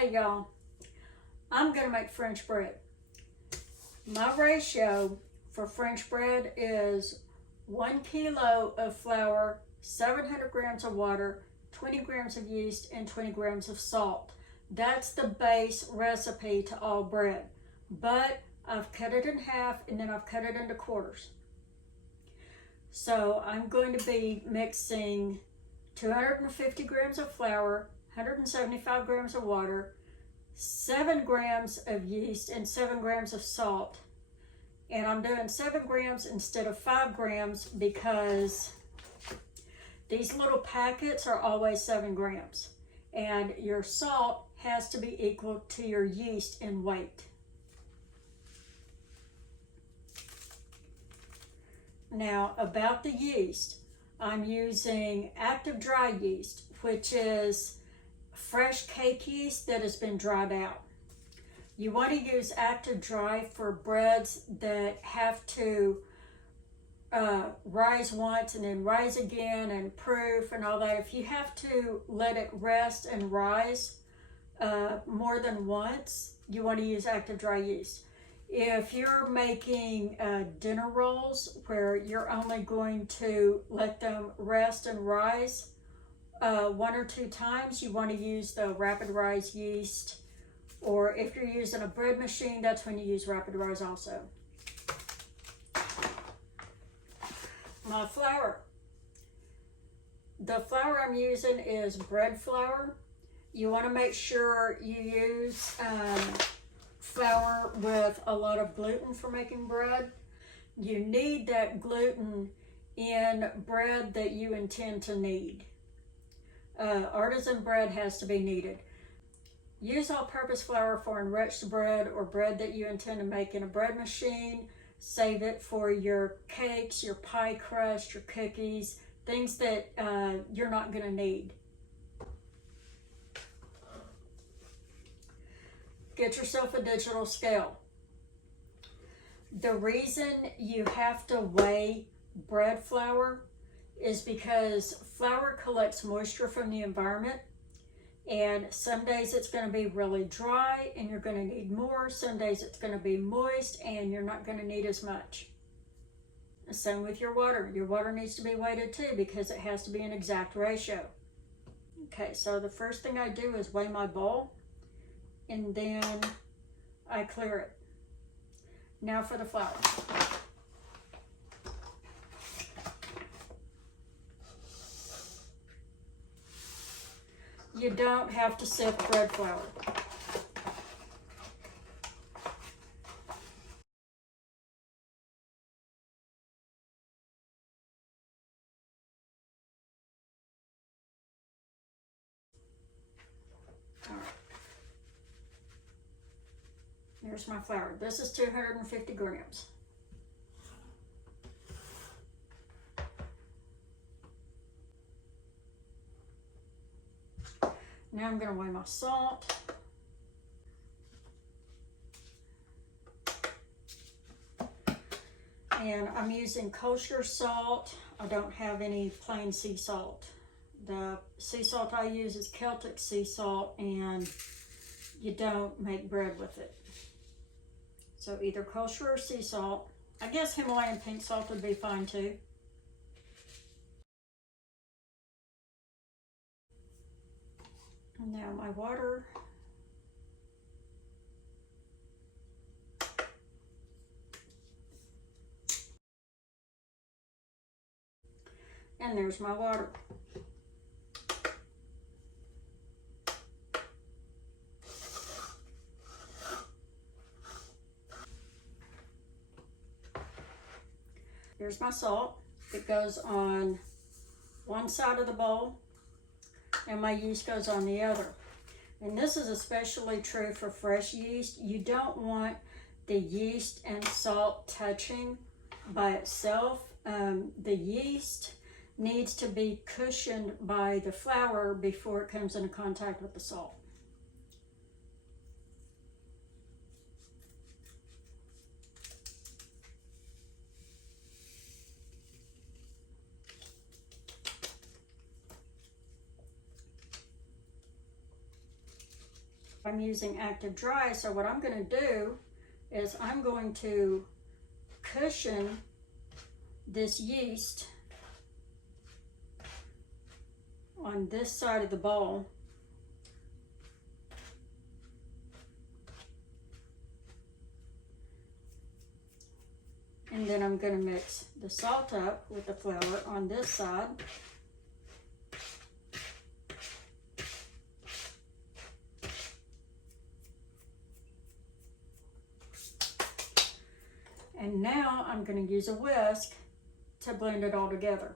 Hey y'all, I'm gonna make French bread. My ratio for French bread is 1 kilo of flour, 700 grams of water, 20 grams of yeast, and 20 grams of salt. That's the base recipe to all bread, but I've cut it in half and then I've cut it into quarters. So I'm going to be mixing 250 grams of flour, 175 grams of water, 7 grams of yeast, and 7 grams of salt. And I'm doing 7 grams instead of 5 grams because these little packets are always 7 grams. And your salt has to be equal to your yeast in weight. Now, about the yeast, I'm using active dry yeast, which is fresh cake yeast that has been dried out. You want to use active dry for breads that have to rise once and then rise again and proof and all that. If you have to let it rest and rise more than once, you want to use active dry yeast. If you're making dinner rolls where you're only going to let them rest and rise 1 or 2 times, you want to use the rapid rise yeast. Or if you're using a bread machine, that's when you use rapid rise also. My flour. The flour I'm using is bread flour. You want to make sure you use flour with a lot of gluten for making bread. You need that gluten in bread that you intend to knead. Artisan bread has to be kneaded. Use all-purpose flour for enriched bread or bread that you intend to make in a bread machine. Save it for your cakes, your pie crust, your cookies, things that you're not going to need. Get yourself a digital scale. The reason you have to weigh bread flour is because flour collects moisture from the environment, and some days it's going to be really dry and you're going to need more. Some days it's going to be moist and you're not going to need as much. Same with your water. Your water needs to be weighted too because it has to be an exact ratio. Okay, so the first thing I do is weigh my bowl and then I clear it. Now for the flour. You don't have to sift bread flour. All right. Here's my flour. This is 250 grams. Now I'm going to weigh my salt. And I'm using kosher salt. I don't have any plain sea salt. The sea salt I use is Celtic sea salt, and you don't make bread with it. So either kosher or sea salt. I guess Himalayan pink salt would be fine too. Now my water. And there's my water. Here's my salt. It goes on one side of the bowl and my yeast goes on the other. And this is especially true for fresh yeast. You don't want the yeast and salt touching by itself. The yeast needs to be cushioned by the flour before it comes into contact with the salt. I'm using active dry, so what I'm going to do is I'm going to cushion this yeast on this side of the bowl. And then I'm going to mix the salt up with the flour on this side. And now I'm going to use a whisk to blend it all together.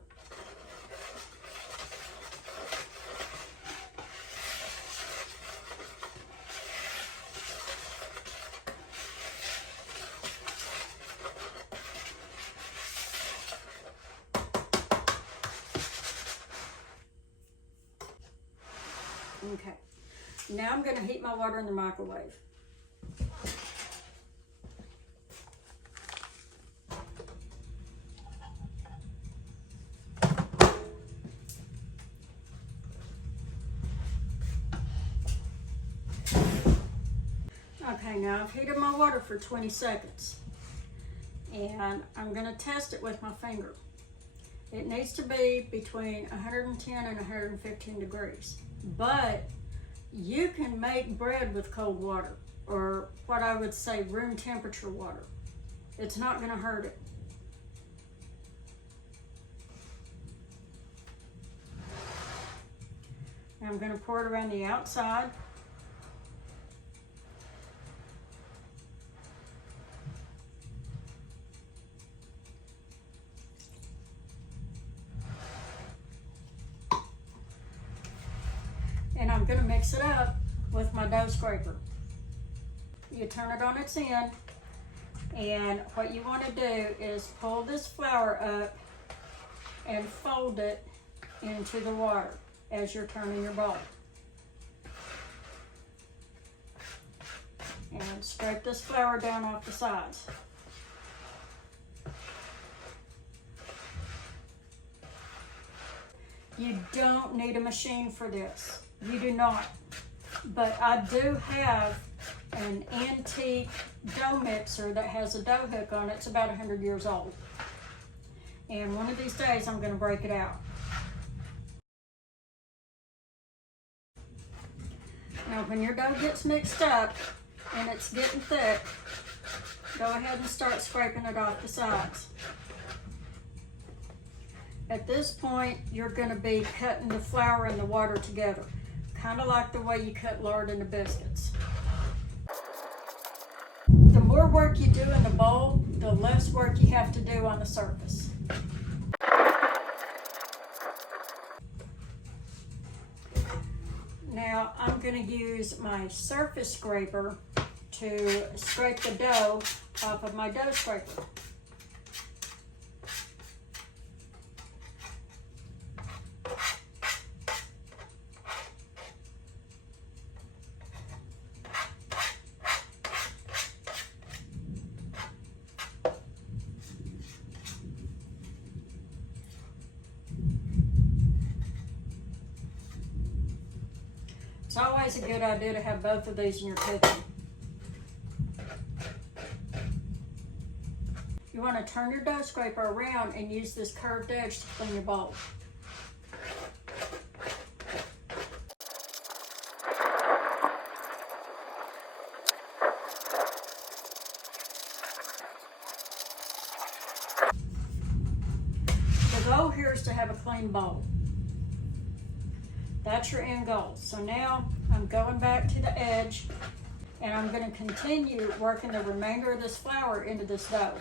Okay, now I'm going to heat my water in the microwave. Okay, now I've heated my water for 20 seconds and I'm going to test it with my finger. It needs to be between 110 and 115 degrees, but you can make bread with cold water, or what I would say room temperature water. It's not going to hurt it. Now I'm going to pour it around the outside. And I'm going to mix it up with my dough scraper. You turn it on its end, and what you want to do is pull this flour up and fold it into the water as you're turning your bowl. And scrape this flour down off the sides. You don't need a machine for this. You do not. But I do have an antique dough mixer that has a dough hook on it. It's about 100 years old. And one of these days I'm going to break it out. Now when your dough gets mixed up and it's getting thick, go ahead and start scraping it off the sides. At this point, you're going to be cutting the flour and the water together, kind of like the way you cut lard into biscuits. The more work you do in the bowl, the less work you have to do on the surface. Now I'm going to use my surface scraper to scrape the dough off of my dough scraper. It's always a good idea to have both of these in your kitchen. You want to turn your dough scraper around and use this curved edge to clean your bowl. The goal here is to have a clean bowl. That's your end goal. So now I'm going back to the edge and I'm going to continue working the remainder of this flour into this dough.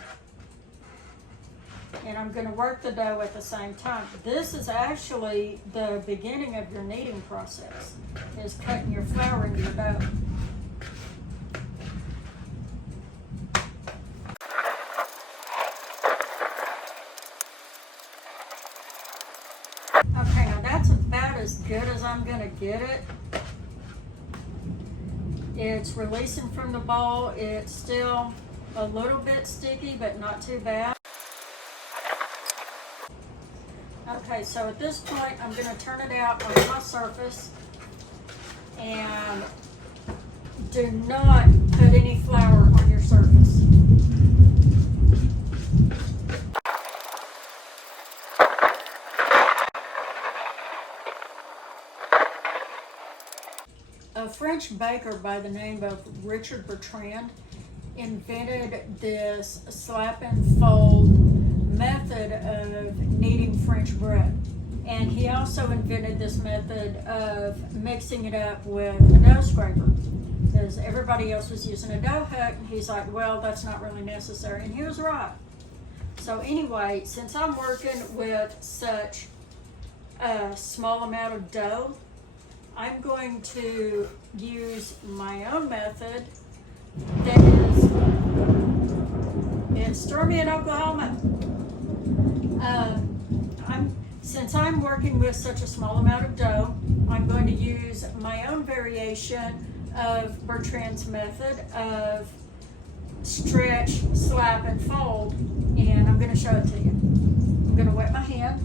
And I'm going to work the dough at the same time. This is actually the beginning of your kneading process, is cutting your flour into your dough. Okay, now that's about as good as I'm going to get it. It's releasing from the bowl. It's still a little bit sticky, but not too bad. Okay, so at this point, I'm going to turn it out on my surface and Do not put any flour on your surface. A French baker by the name of Richard Bertrand invented this slap and fold method of kneading French bread. And he also invented this method of mixing it up with a dough scraper, because everybody else was using a dough hook, and he's like, well, that's not really necessary, and he was right. So anyway, since I'm working with such a small amount of dough, I'm going to use my own method that is, it's stormy in Oklahoma. Since I'm working with such a small amount of dough, I'm going to use my own variation of Bertrand's method of stretch, slap, and fold, and I'm going to show it to you. I'm going to wet my hand,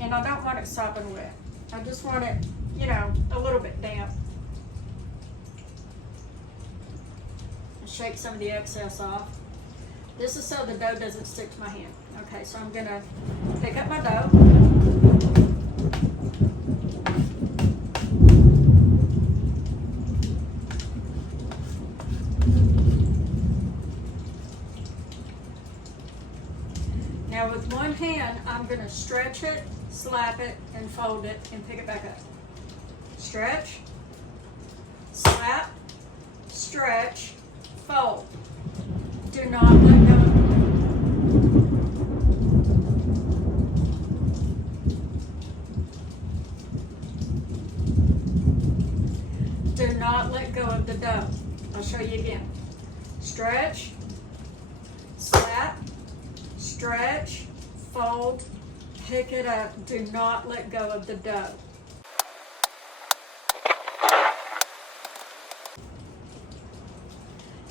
and I don't want it sopping wet. I just want it, you know, a little bit damp. Shake some of the excess off. This is so the dough doesn't stick to my hand. Okay, so I'm gonna pick up my dough. Now with one hand, I'm gonna stretch it, slap it, and fold it, and pick it back up. Stretch, slap, stretch, fold. Do not let go. Do not let go of the dough. I'll show you again. Stretch, slap, stretch, fold, pick it up. Do not let go of the dough.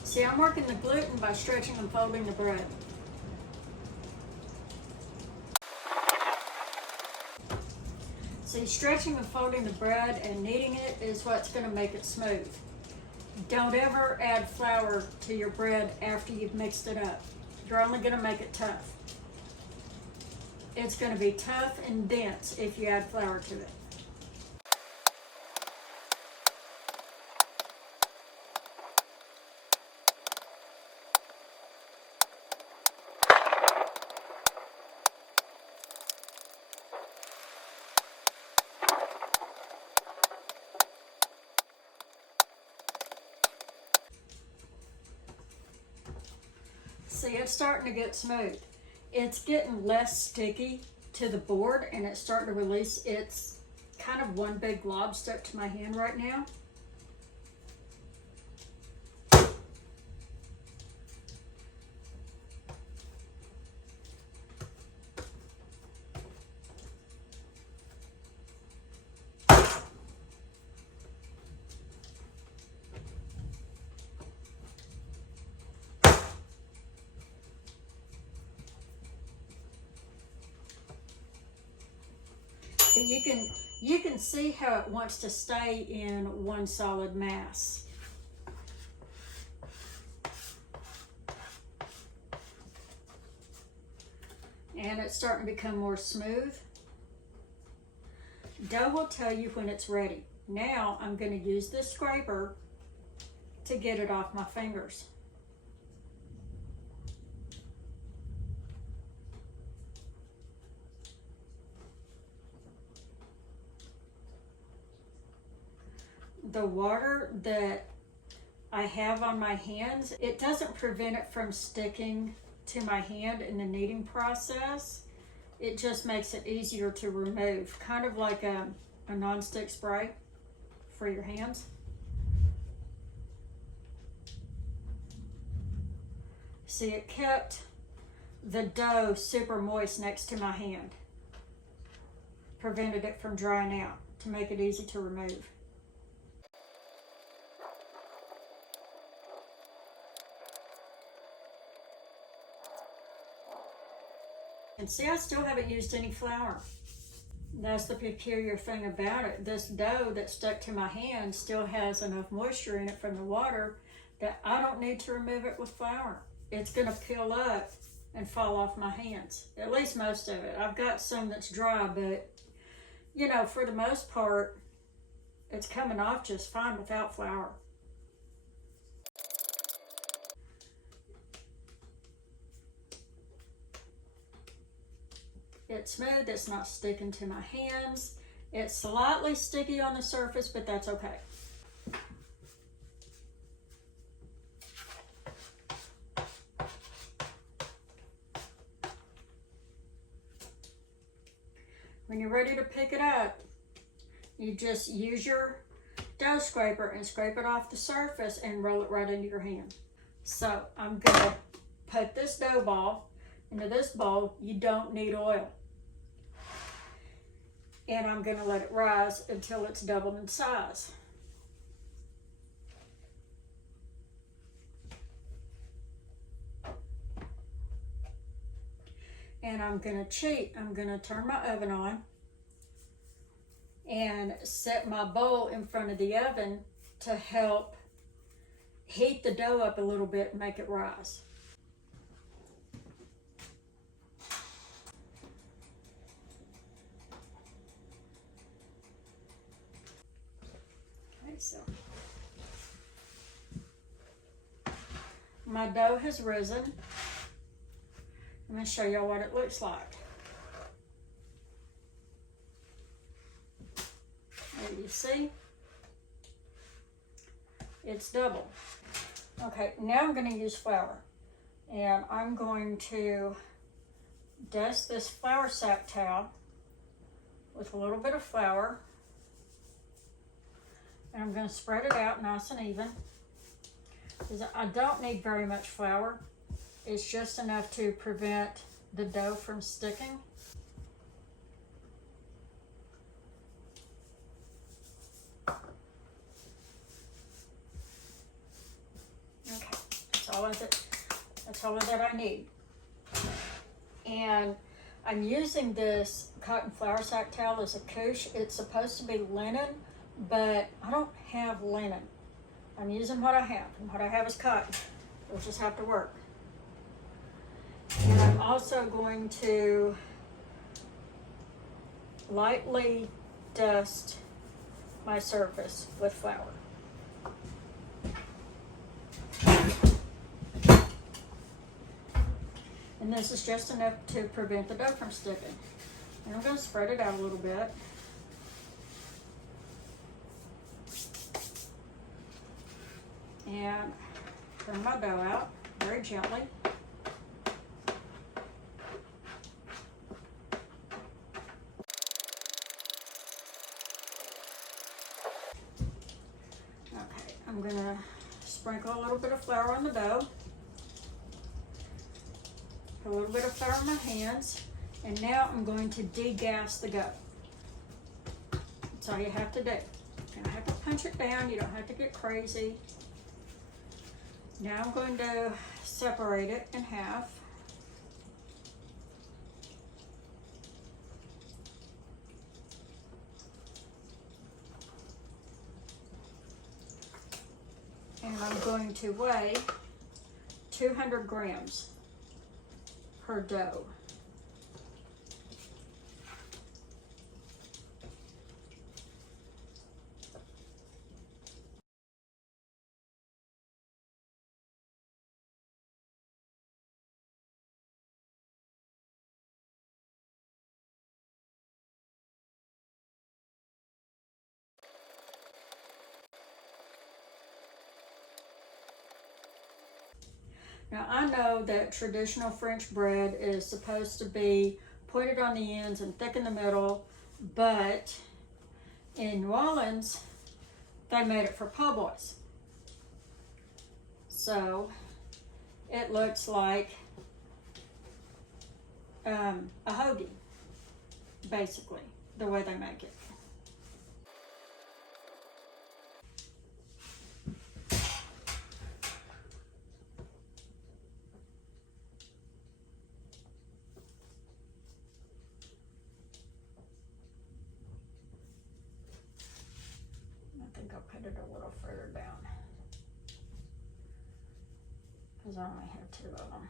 See, I'm working the gluten by stretching and folding the bread. See, stretching and folding the bread and kneading it is what's going to make it smooth. Don't ever add flour to your bread after you've mixed it up. You're only going to make it tough. It's going to be tough and dense if you add flour to it. See, it's starting to get smooth. It's getting less sticky to the board, and it's starting to release. It's kind of one big glob stuck to my hand right now. But you can see how it wants to stay in one solid mass. And it's starting to become more smooth. Dough will tell you when it's ready. Now I'm going to use this scraper to get it off my fingers. The water that I have on my hands, it doesn't prevent it from sticking to my hand in the kneading process. It just makes it easier to remove, kind of like a non-stick spray for your hands. See, it kept the dough super moist next to my hand, prevented it from drying out to make it easy to remove. And see, I still haven't used any flour. That's the peculiar thing about it. This dough that stuck to my hand still has enough moisture in it from the water that I don't need to remove it with flour. It's gonna peel up and fall off my hands, at least most of it. I've got some that's dry, but you know, for the most part, it's coming off just fine without flour. It's smooth, it's not sticking to my hands. It's slightly sticky on the surface, but that's okay. When you're ready to pick it up, you just use your dough scraper and scrape it off the surface and roll it right into your hand. So I'm gonna put this dough ball into this bowl. You don't need oil. And I'm gonna let it rise until it's doubled in size. And I'm gonna cheat. I'm gonna turn my oven on and set my bowl in front of the oven to help heat the dough up a little bit and make it rise. Okay, so my dough has risen. I'm going to show y'all what it looks like. There you see, it's double. Okay, now I'm going to use flour, and I'm going to dust this flour sack towel with a little bit of flour, and I'm going to spread it out nice and even, because I don't need very much flour. It's just enough to prevent the dough from sticking. Okay, that's all that I need. And I'm using this cotton flour sack towel as a couche. It's supposed to be linen, but I don't have linen. I'm using what I have, and what I have is cotton. We'll just have to work. And I'm also going to lightly dust my surface with flour. And this is just enough to prevent the dough from sticking. And I'm going to spread it out a little bit. And turn my dough out very gently. I'm going to sprinkle a little bit of flour on the dough, put a little bit of flour on my hands, and now I'm going to degas the dough. That's all you have to do. You don't have to punch it down, you don't have to get crazy. Now I'm going to separate it in half. And I'm going to weigh 200 grams per dough. Now I know that traditional French bread is supposed to be pointed on the ends and thick in the middle, but in New Orleans, they made it for po' boys. So it looks like a hoagie, basically, the way they make it. I'll put it a little further down because I only have 2 of them.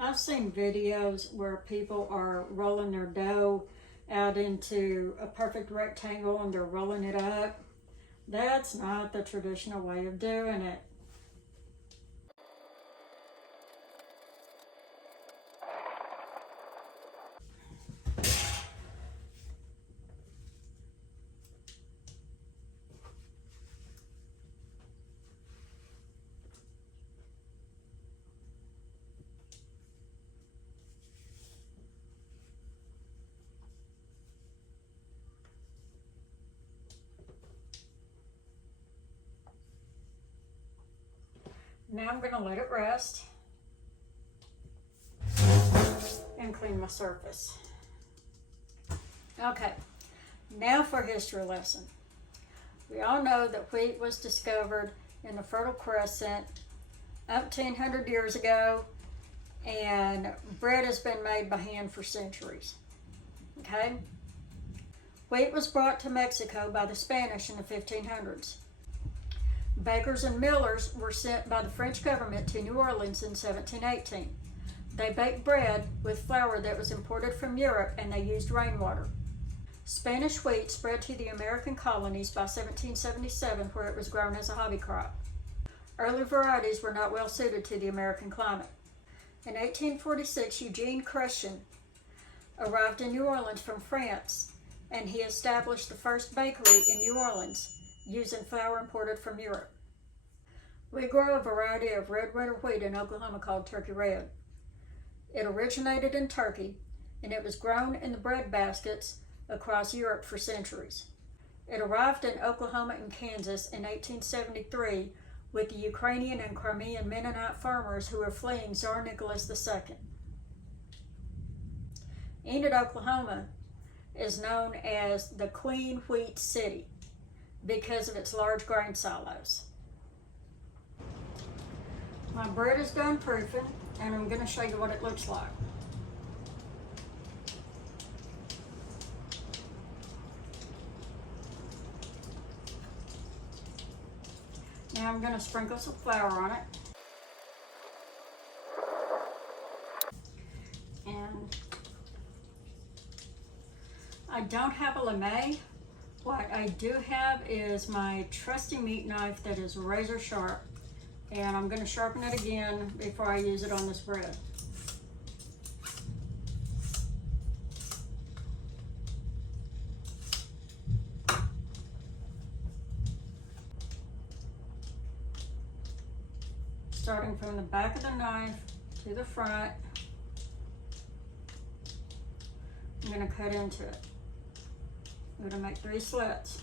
I've seen videos where people are rolling their dough out into a perfect rectangle and they're rolling it up. That's not the traditional way of doing it. Now I'm going to let it rest and clean my surface. Okay, now for a history lesson. We all know that wheat was discovered in the Fertile Crescent 1,800 years ago, and bread has been made by hand for centuries. Okay? Wheat was brought to Mexico by the Spanish in the 1500s. Bakers and millers were sent by the French government to New Orleans in 1718. They baked bread with flour that was imported from Europe, and they used rainwater. Spanish wheat spread to the American colonies by 1777, where it was grown as a hobby crop. Early varieties were not well suited to the American climate. In 1846, Eugene Crescent arrived in New Orleans from France, and he established the first bakery in New Orleans, using flour imported from Europe. We grow a variety of red winter wheat in Oklahoma called Turkey Red. It originated in Turkey, and it was grown in the bread baskets across Europe for centuries. It arrived in Oklahoma and Kansas in 1873 with the Ukrainian and Crimean Mennonite farmers who were fleeing Tsar Nicholas II. Enid, Oklahoma is known as the Queen Wheat City because of its large grain silos. My bread is done proofing, and I'm going to show you what it looks like. Now I'm going to sprinkle some flour on it. And I don't have a lame. What I do have is my trusty meat knife that is razor sharp. And I'm going to sharpen it again before I use it on this bread. Starting from the back of the knife to the front, I'm going to cut into it. I'm going to make 3 slits.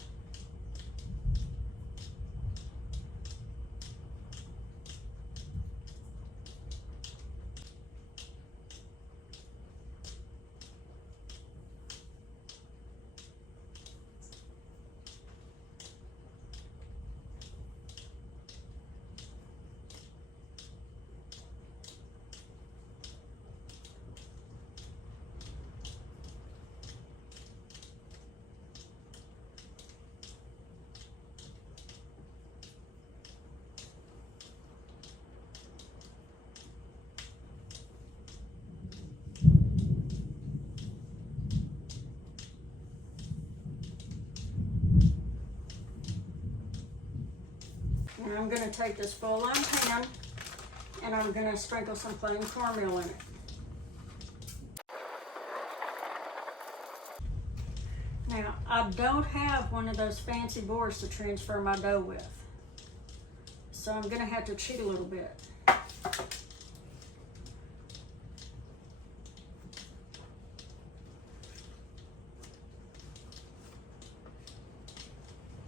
And I'm going to take this full-on pan and I'm going to sprinkle some plain cornmeal in it. Now, I don't have one of those fancy boards to transfer my dough with, so I'm going to have to cheat a little bit.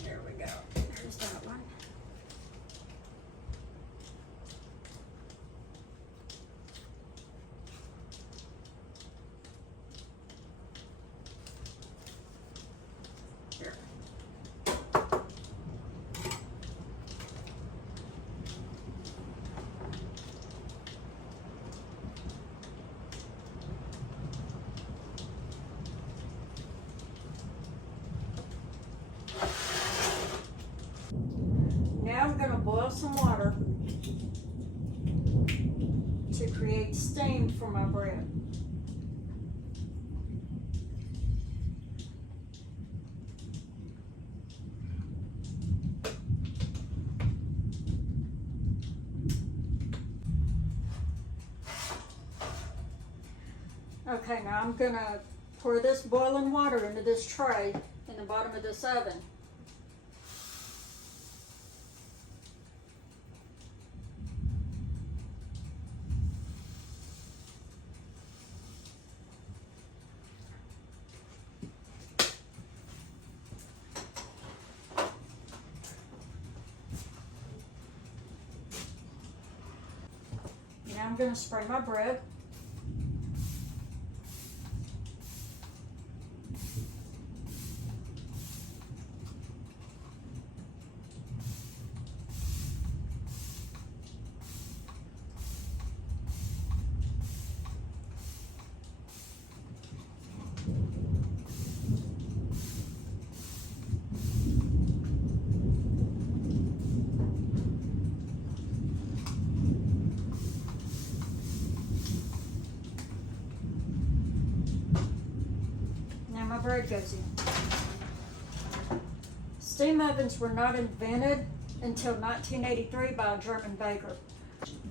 There we go. There's that one. I'm going to boil some water to create steam for my bread. Okay, now I'm going to pour this boiling water into this tray in the bottom of this oven. Now I'm going to spray my bread. My bread goes in. Steam ovens were not invented until 1983 by a German baker.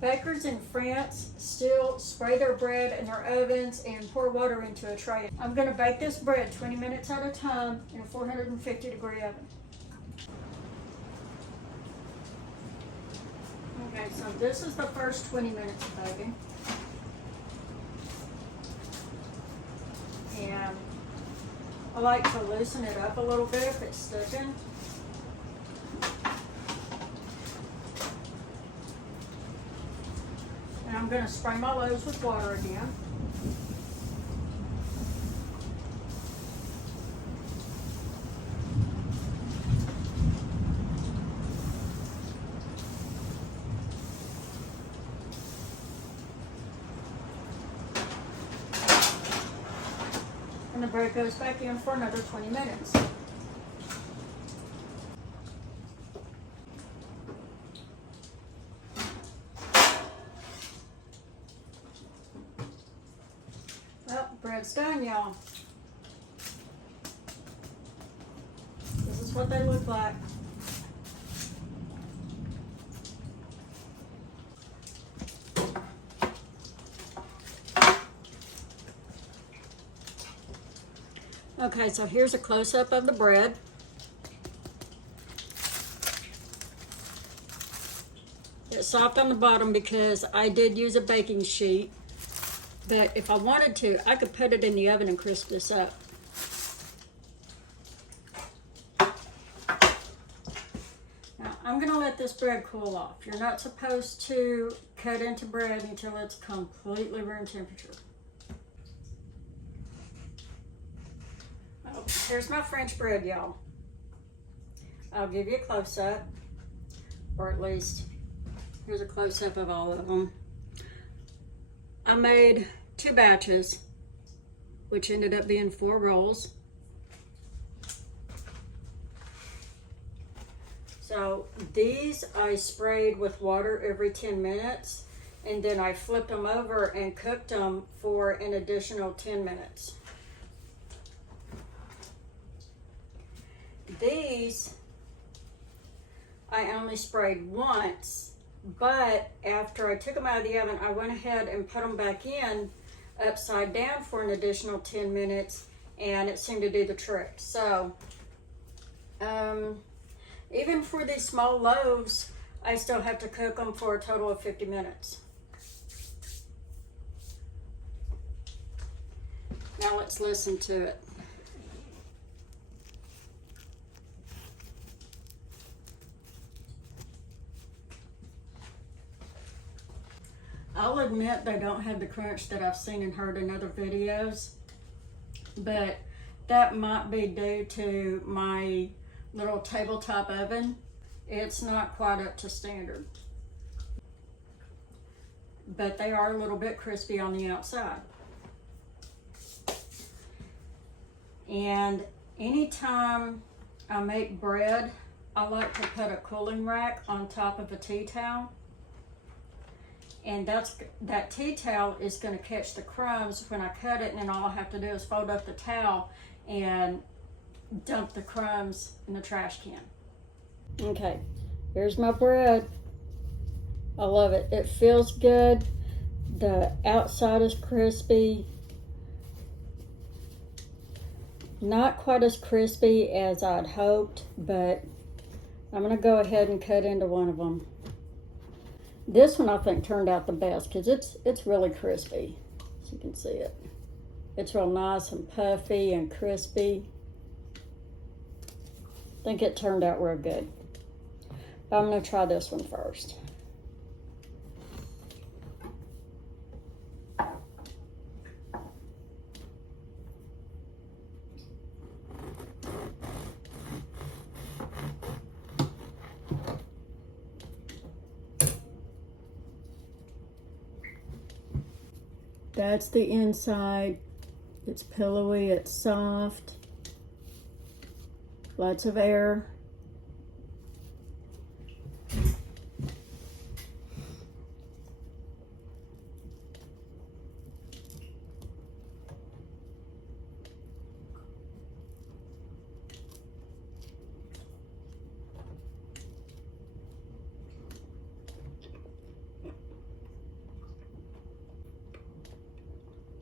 Bakers in France still spray their bread in their ovens and pour water into a tray. I'm going to bake this bread 20 minutes at a time in a 450-degree oven. Okay, so this is the first 20 minutes of baking. And I like to loosen it up a little bit if it's sticking. And I'm going to spray my loaves with water again. And the bread goes back in for another 20 minutes. Well, bread's done, y'all. This is what they look like. Okay, so here's a close-up of the bread. It's soft on the bottom because I did use a baking sheet, but if I wanted to, I could put it in the oven and crisp this up. Now, I'm going to let this bread cool off. You're not supposed to cut into bread until it's completely room temperature. Here's my French bread, y'all. I'll give you a close-up, or at least here's a close-up of all of them. I made 2 batches, which ended up being 4 rolls. So these I sprayed with water every 10 minutes, and then I flipped them over and cooked them for an additional 10 minutes. These I only sprayed once, but after I took them out of the oven, I went ahead and put them back in upside down for an additional 10 minutes, and it seemed to do the trick. So even for these small loaves, I still have to cook them for a total of 50 minutes. Now let's listen to it. I'll admit they don't have the crunch that I've seen and heard in other videos, but that might be due to my little tabletop oven. It's not quite up to standard, but they are a little bit crispy on the outside. And anytime I make bread, I like to put a cooling rack on top of a tea towel. And that tea towel is going to catch the crumbs when I cut it, and then all I have to do is fold up the towel and dump the crumbs in the trash can. Okay, here's my bread. I love it. It feels good. The outside is crispy. Not quite as crispy as I'd hoped, but I'm going to go ahead and cut into one of them. This one I think turned out the best because it's really crispy, as you can see it. It's real nice and puffy and crispy. I think it turned out real good. But I'm going to try this one first. That's the inside. It's pillowy, it's soft, lots of air.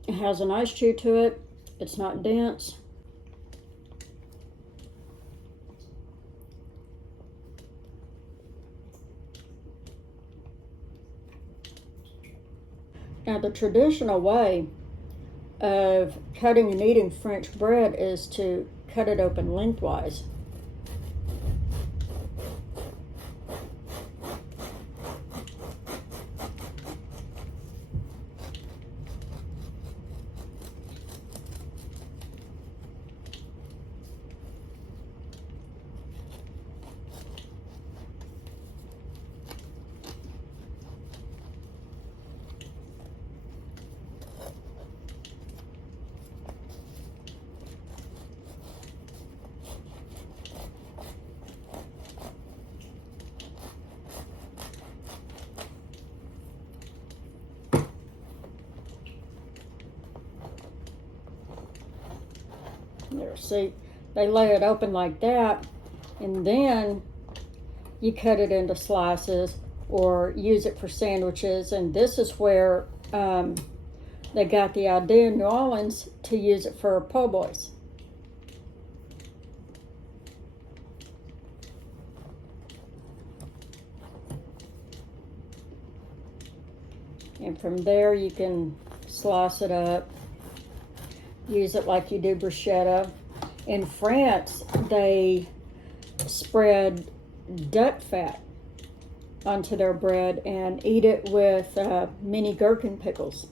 It has a nice chew to it. It's not dense. Now, the traditional way of cutting and eating French bread is to cut it open lengthwise. There, see, they lay it open like that, and then you cut it into slices or use it for sandwiches. And this is where they got the idea in New Orleans to use it for po' boys. And from there you can slice it up. Use it like you do bruschetta. In France, they spread duck fat onto their bread and eat it with mini gherkin pickles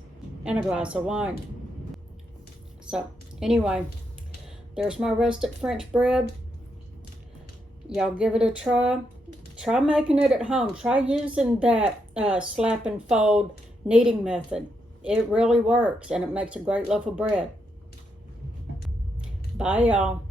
and a glass of wine. So anyway, there's my rustic French bread. Y'all give it a try. Try making it at home. Try using that slap and fold kneading method. It really works, and it makes a great loaf of bread. Bye, y'all.